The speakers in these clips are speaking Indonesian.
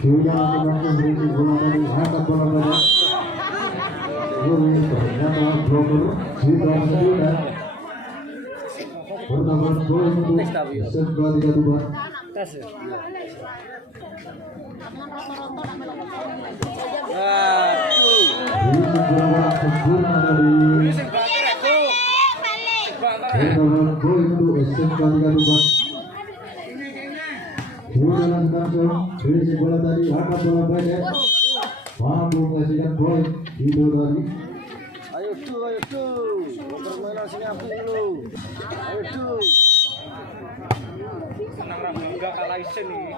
Sudah langsung berisi bola dari angkat bola pada ternyata blocker sudah sudah pertama gol untuk SMKN3 sempurna dari pertama gol untuk SMKN3 sudah langsung berisi bola tadi angkat bola pendek mampu menghasilkan poin itu tadi. Ayo tuh permainan sini aku dulu. Ayo tuh menang enggak kalah isen nih.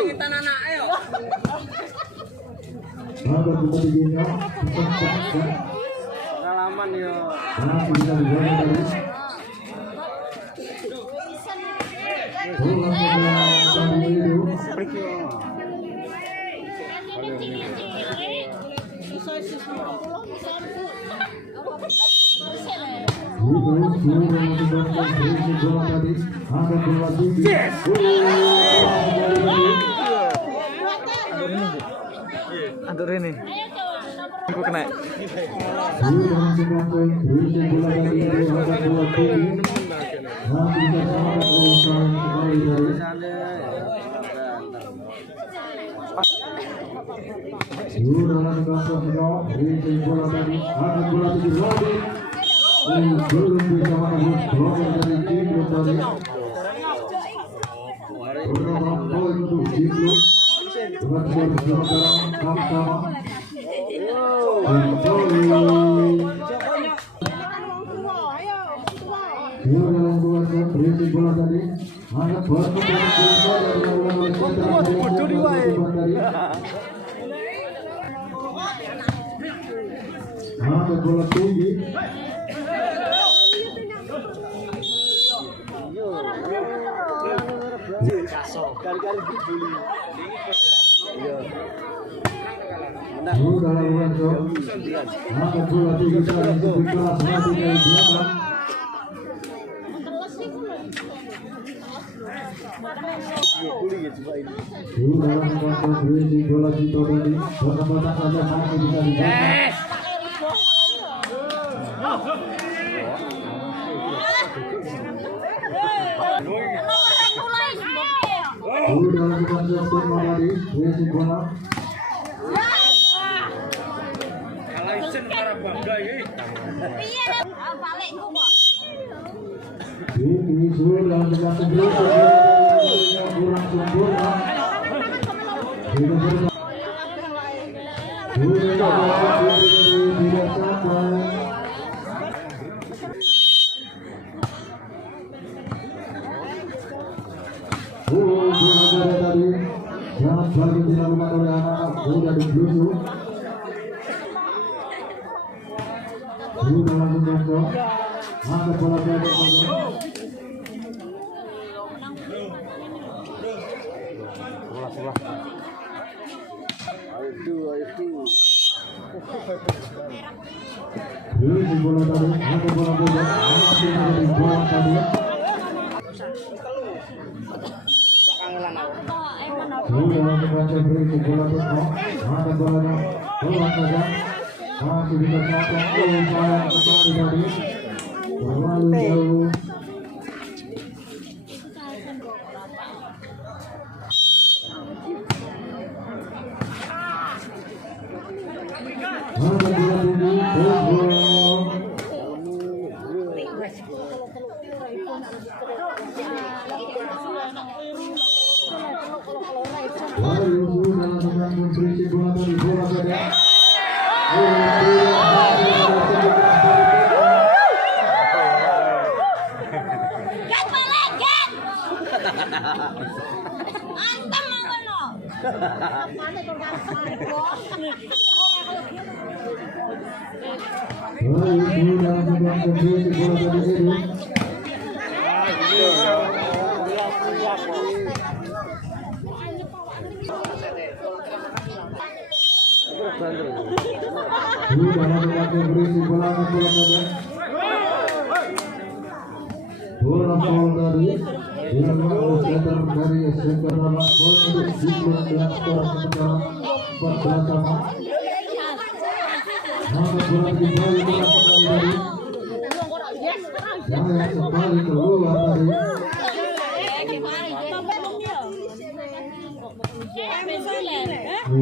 Kita anak ayo. Maka ketiganya Pengalaman yo. masih bisa dijaga dari Aduh ini. Aku kena. bola tinggi. Kali-kali dibully. Iya. Sudah lakukan so. Maka bola tinggi sekarang di kelas mati dari belakang. Sudah lakukan so berisi bola Cito tadi. Kotak-kotak saja masih bisa dijaga. Sudah lakukan so skema tadi. Berisi bola. Ini sudah lakukan kurang sempurna. Tidak sampai. Tadi sangat bagus dilakukan oleh anak-anak muda di Blusu. Sudah langsung masuk. Angkat bola pendek ini bola tadi, angkat bola pendek, masih menjadi bola tadi. Sudah langsung masuk berisi bola pendek, angkat bolanya, bola saja, masih bisa sampai sayang kembali tadi, terlalu jauh. Angkat bola tinggi, gol. Berisi bola dari bola saja. Sudah berisi bola saja. bola dari dilakukan center dari SMKN3 gol untuk Cingklung dengan skor sementara 14-sama. Maka bola kembali dilakukan dari yang kembali keluar dari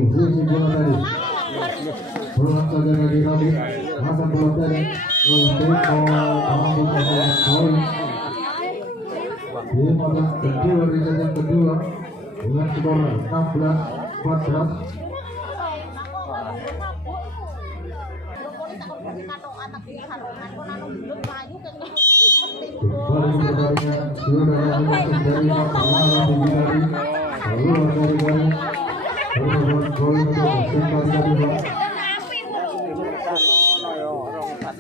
posisi bola tadi. Bola saja dari Rabi, maka bola dari untuk poin. Di babak kedua di set yang kedua dengan skor 16-14. Kembali pertandingan sudah masuk dari Kepala tinggi tadi keluar dari garis berbuat gol untuk Seperti.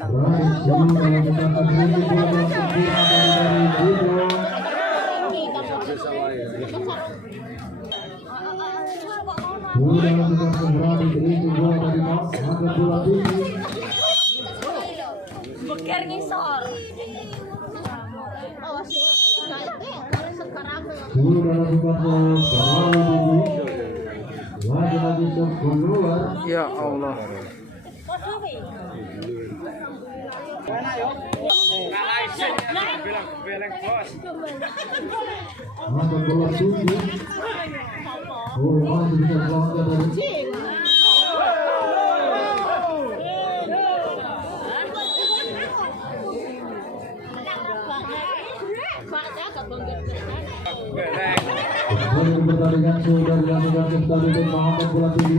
Baik, sudah kita terjadi bola sempurna dari Muda. Muda sudah kembali berisi bola dari maka bola tinggi. Bekir ngisor. Sudah lakukan terlalu tinggi. Lagi keluar. Ya Allah. Maka bola tinggi. Masih bisa melangkah dari pertandingan sudah dilakukan kembali dan mengangkat bola tinggi.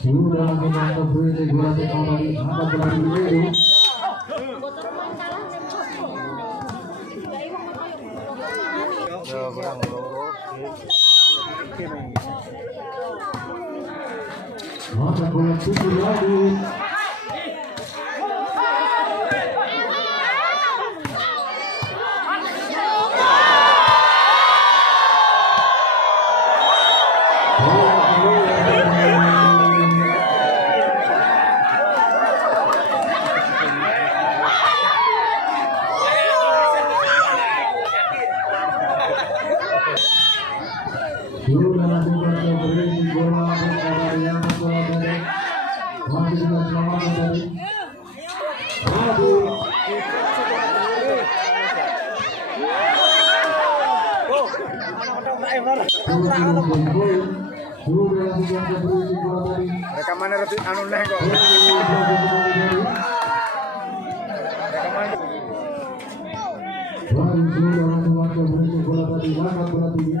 Sudah menangkap berisi bola kembali angkat bola tinggi. Maka bola tinggi lagi. Sudah lakukan berisi bola dari yang bola dari masih bisa selamatkan dari sudah lakukan berisi bola dari Rekamannya anu neh kok. baru sudah lakukan berisi bola tadi angkat bola tinggi.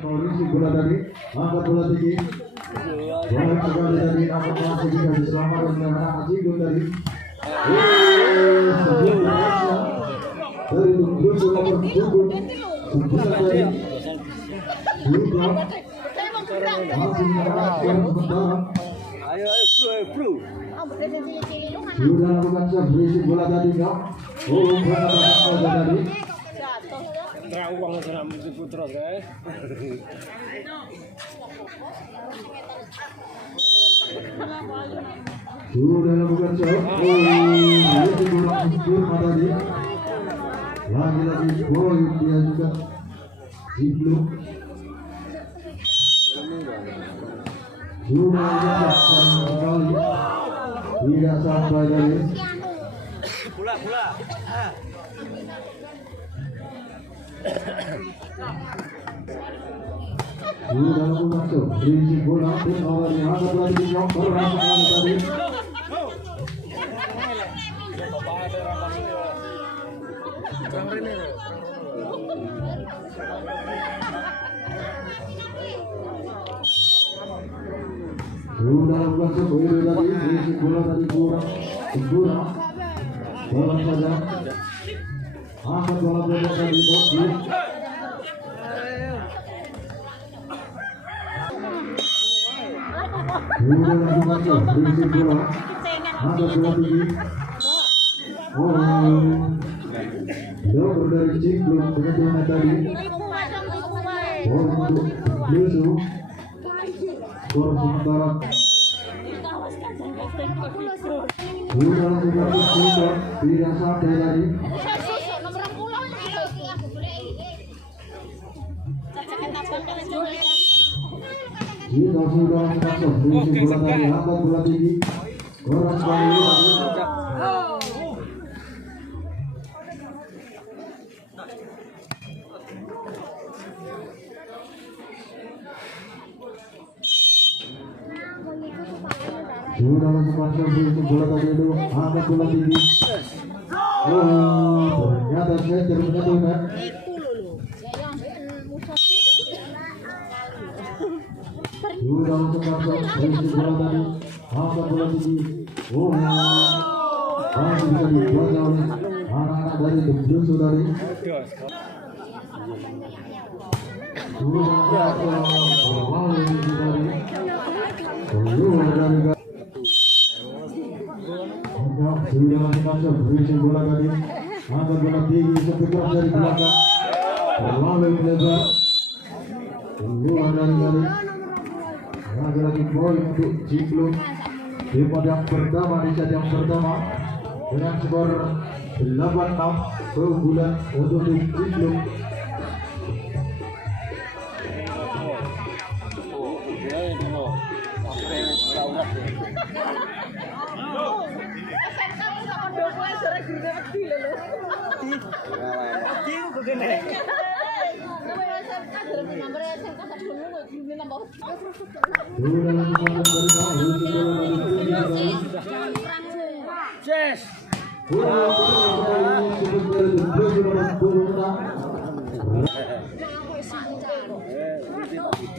Polisi bola tadi angkat bola tinggi. Bola sekali dari angkat masih bisa diselamatkan dengan anak Cingklung tadi. Dari bola berjubel sebulan dari Muda masih menyerahkan sementara. Ayo bro. Sudah lakukan berisi bola tadi kok. Bola tadi. Tra uang sana menjemput terus guys. Sudah lakukan berisi bola sempurna tadi. Lagi-lagi poin dia juga Cingklung. Sudah dilakukan kembali tidak sampai dari Bola. Sudah masuk berisi bola pun awalnya angkat lagi di nyok keras sekali tadi. Sudah masuk berisi tadi berisi bola tadi kurang bola saja angkat bola tadi bos. Sudah langsung masuk berisi bola angkat bola tinggi. Jauh dari Cingklung dengan tadi. Untuk Lusu skor sementara. Sudah langsung masuk skor tidak sampai tadi. Kita sudah masuk berisi bola tadi angkat bola tinggi. Orang sekali sudah langsung masuk berisi bola tadi itu angkat bola tinggi. Ternyata saya ternyata sudah langsung masuk berisi bola tadi angkat bola tinggi. Masih bisa dibaca oleh anak-anak dari Lusu tadi. Sudah masuk berisi bola tadi angkat bola tinggi seputar dari belakang terlalu melebar keluar dari lagi poin untuk Cingklung di yang pertama di set yang pertama dengan skor 8-6 keunggulan untuk Cingklung.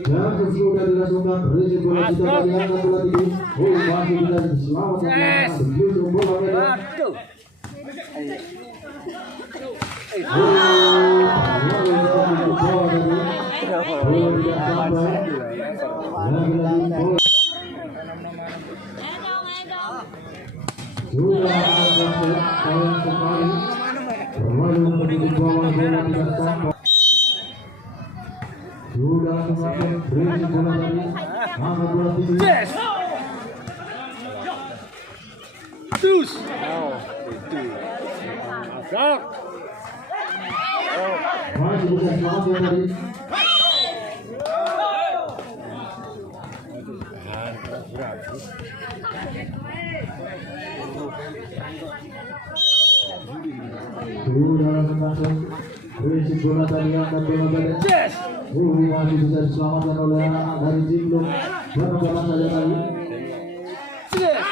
Dan sudah dilangsungkan berisi bola kita tadi angkat bola tinggi. Masih bisa diselamatkan begitu bola merah. Sudah poin sekali bermain di bawah bola tidak sampai. Sudah langsung masuk berisi bola tadi angkat bola tinggi. Masih bisa selamat tadi. Sudah langsung masuk berisi bola tadi angkat bola tadi. Masih bisa diselamatkan oleh anak dari Cingklung. Berapa saja tadi. Dari Cingklung.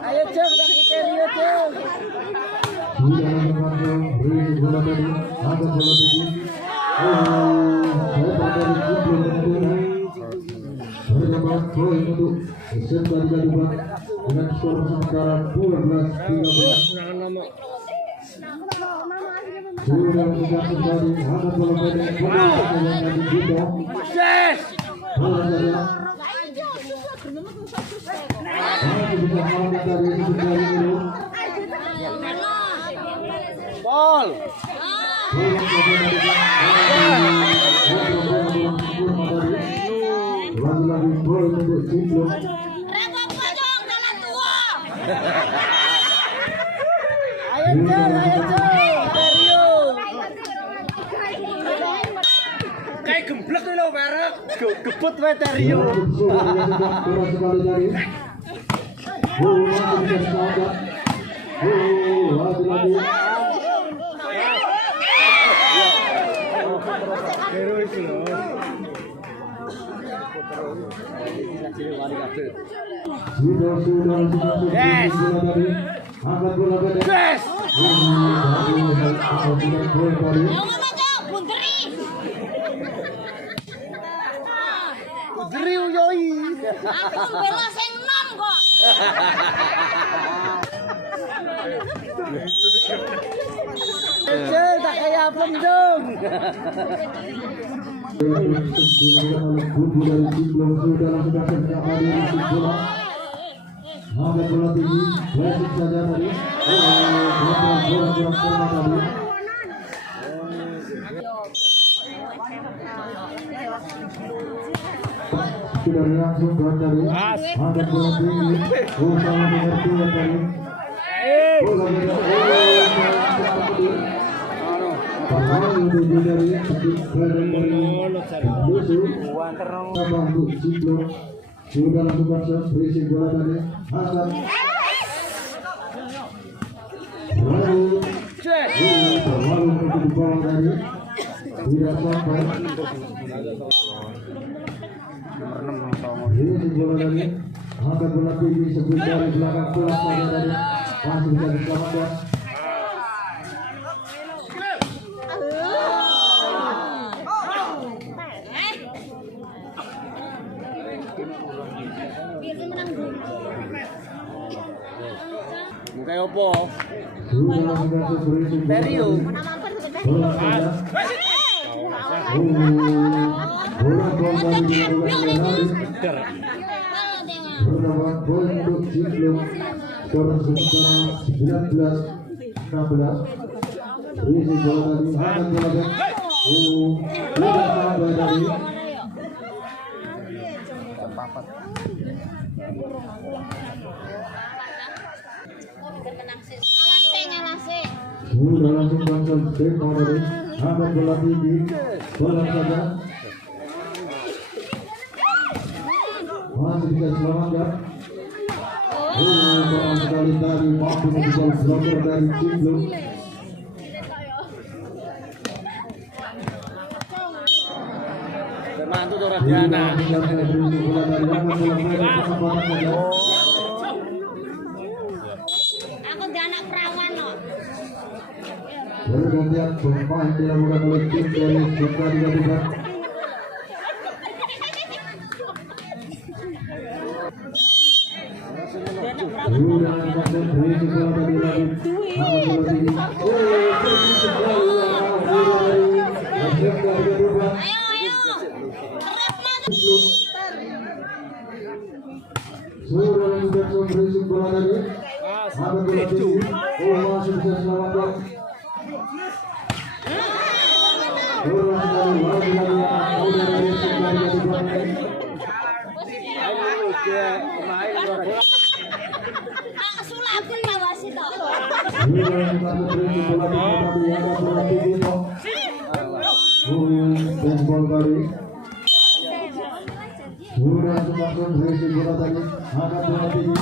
Ayo Cuk, kita Rio Cuk. Sudah langsung beri bola tadi, angkat bola tinggi. Saya pada Cingklung berdapat poin untuk SMKN3 dengan skor sementara 12-13. Sudah mengejar kembali, angkat bola pendek, bola yang dibuka. Bola saja. Masih bisa melawan dari sebentar dulu. Gol. Lagi-lagi bola untuk Cingklung. Ayo Cuk, Rio. Kayak gemblek lho bareng. Gebut wae Rio. Bola sekali dari. Bola bisa selamat. Lagi-lagi. Sudah Yes. bola tadi. Angkat bola pendek. Yes. Rio yoi. Aku membela sing nom kok. Cuk, tak kayak apem dong. Kubu dari Cingklung sudah langsung kembali di bola. Angkat bola tinggi, basic saja tadi. Bola kurang tadi. Sudah langsung dari angkat bola tinggi. Bola mengerti tadi. Bola sudah lakukan berisi bola tadi, angkat lalu untuk bola tadi tidak sampai berisi bola tadi, angkat bola tinggi sebentar di belakang bola saja tadi masih bisa diselamatkan. Kayak opo? Sudah langsung berisi bola Rio. tadi. Bola saja. Bola kembali di bola lari. Berdapat poin untuk Cingklung. Skor sementara 19-16. Berisi bola tadi, angkat bola tadi. Tidak sampai tadi. Sudah langsung langsung tembak tadi, angkat bola tinggi, bola saja. Masih bisa selamatkan. Bola sekali tadi mampu membuat blocker dari Cingklung. Mantu tuh Radiana. Bola dari angkat bola pendek, kesempatan saja. Aku di anak perawan loh. Pergantian pemain dilakukan oleh tim dari SMKN3. Sudah langsung berisi bola tadi lagi, angkat bola tinggi. Berisi sekali SMKN3. Ayo. Sudah langsung berisi bola tadi, angkat bola tinggi. Masih bisa selamatkan. Bola sekali lagi dari SMKN3. Sulap pun ngawasi toh. Baseball tadi. Sudah langsung berisi bola tadi, angkat bola tinggi.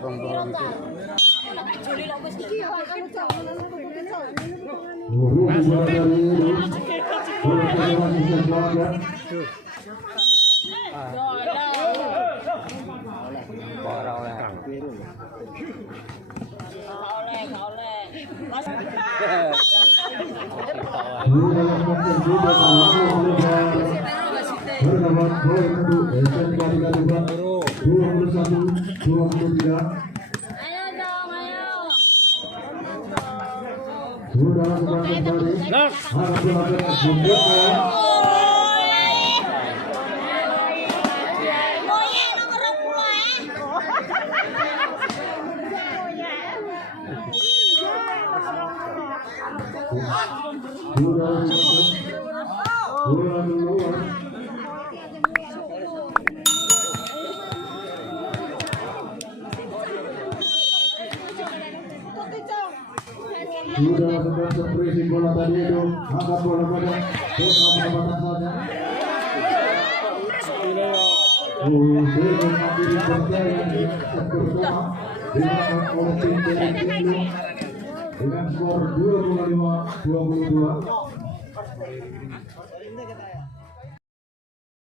Bola dari bola masih bisa selamatkan. Berdapat poin untuk SMKN3 21-23. Ayo dong, ayo. Sudah lakukan kembali. Harap dilakukan selanjutnya. Moye nomor 10 Sudah lakukan. Bola keluar. Sudah lakukan seperti bola tadi itu. Angkat bola pada batas saja. Mengakhiri pertandingan yang pertama dilakukan oleh tim Cingklung dengan skor 25-22.